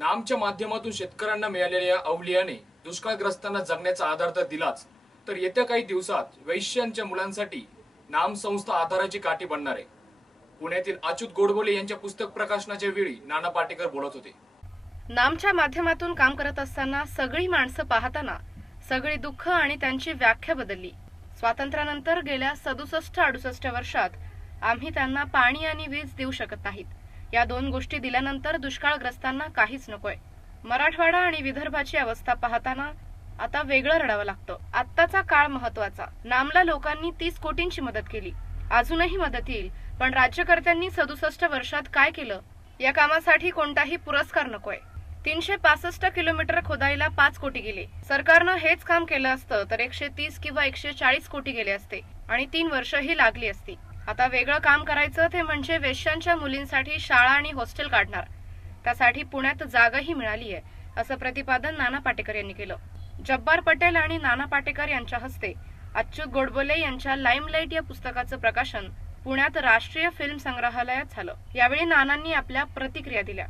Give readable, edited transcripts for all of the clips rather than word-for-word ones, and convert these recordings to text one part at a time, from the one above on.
नामच्या माध्यमातून शेतकऱ्यांना मिळालेल्या अवलियाने दुष्काळग्रस्तांना जगण्याचा आधार तर दिलाच, तर येत्या काही दिवसात वैश्यांच्या मुलांसाठी नाम संस्था आधाराची काठी बनणार आहे. पुण्यातील अच्युत गोडबोले यांच्या पुस्तक प्रकाशनाच्या वेळी नाना पाटेकर बोलत होते. नामच्या माध्यमातून काम करत असताना सगळी माणसं पाहताना सगळी दुःख आणि त्यांची व्याख्या बदलली. स्वातंत्र्यानंतर गेल्या 67-68 वर्षात आम्ही त्यांना पाणी आणि वीज देऊ शकत नाहीत. या दोन गोष्टी दिल्यानंतर दुष्काळग्रस्तांना काहीच नकोय. मराठवाडा आणि विदर्भाची अवस्था पाहताना आता वेगळं रडावं लागतं. आत्ताचा काळ महत्वाचा. नामला लोकांनी 30 कोटींची मदत केली, अजूनही मदत येईल, पण राज्यकर्त्यांनी 67 वर्षात काय केलं या कामासाठी कोणताही पुरस्कार नकोय. 365 किलोमीटर खोदायला 5 कोटी गेले. सरकारनं हेच काम केलं असतं तर 130 किंवा 140 कोटी गेले असते आणि 3 वर्षही लागली असती. आता वेगळं काम करायचं ते म्हणजे वेश्यांच्या मुलींसाठी शाळा आणि हॉस्टेल काढणार. त्यासाठी पुण्यात जागाही मिळाली आहे, असं प्रतिपादन नाना पाटेकर यांनी केलं. जब्बार पटेल आणि नाना पाटेकर यांच्या हस्ते अच्युत गोडबोले यांच्या लाईमलाईट या पुस्तकाचं प्रकाशन पुण्यात राष्ट्रीय फिल्म संग्रहालयात झालं. यावेळी नानांनी आपल्या प्रतिक्रिया दिल्या.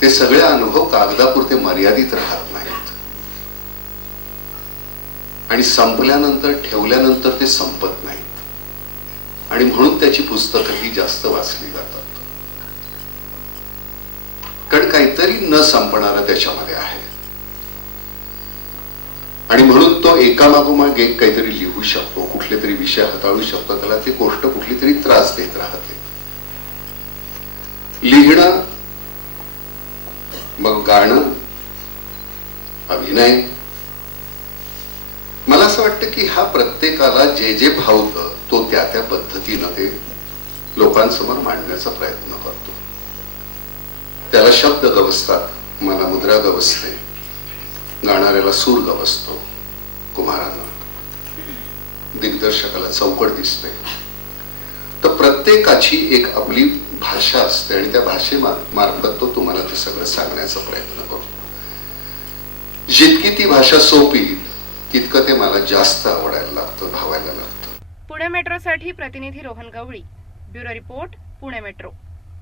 ते सगळे अनुभव कागदापुरते मर्यादित राहत नाहीत आणि संपल्यानंतर ठेवल्यानंतर ते संपत नाहीत आणि म्हणून त्याची पुस्तकंही जास्त वाचली जातात. कारण काहीतरी न संपणारं त्याच्यामध्ये आहे आणि म्हणून तो एकामागोमाग एक काहीतरी लिहू शकतो, कुठले तरी विषय हाताळू शकतो. त्याला ती गोष्ट कुठली तरी त्रास देत राहते. लिहिणं, मग गाणं, अभिनय, मला असं वाटतं की हा प्रत्येकाला जे जे भावतं तो त्या त्या पद्धतीनं ते लोकांसमोर मांडण्याचा प्रयत्न करतो. त्याला शब्द गवसतात, मला मुद्रा गवसते, गाणाऱ्याला सूर गवसतो, कुम्हारांना, दिग्दर्शकाला चौकट दिसते. तर प्रत्येकाची एक आपली भाषा असते आणि त्या भाषेमार्फत तो तुम्हाला ते सगळं सांगण्याचा प्रयत्न करतो. जितकी ती भाषा सोपी तितकं ते मला जास्त आवडायला लागतं, भावायला लागतं. पुणे मेट्रोसाठी प्रतिनिधी रोहन गवळी, ब्युरो रिपोर्ट, पुणे मेट्रो.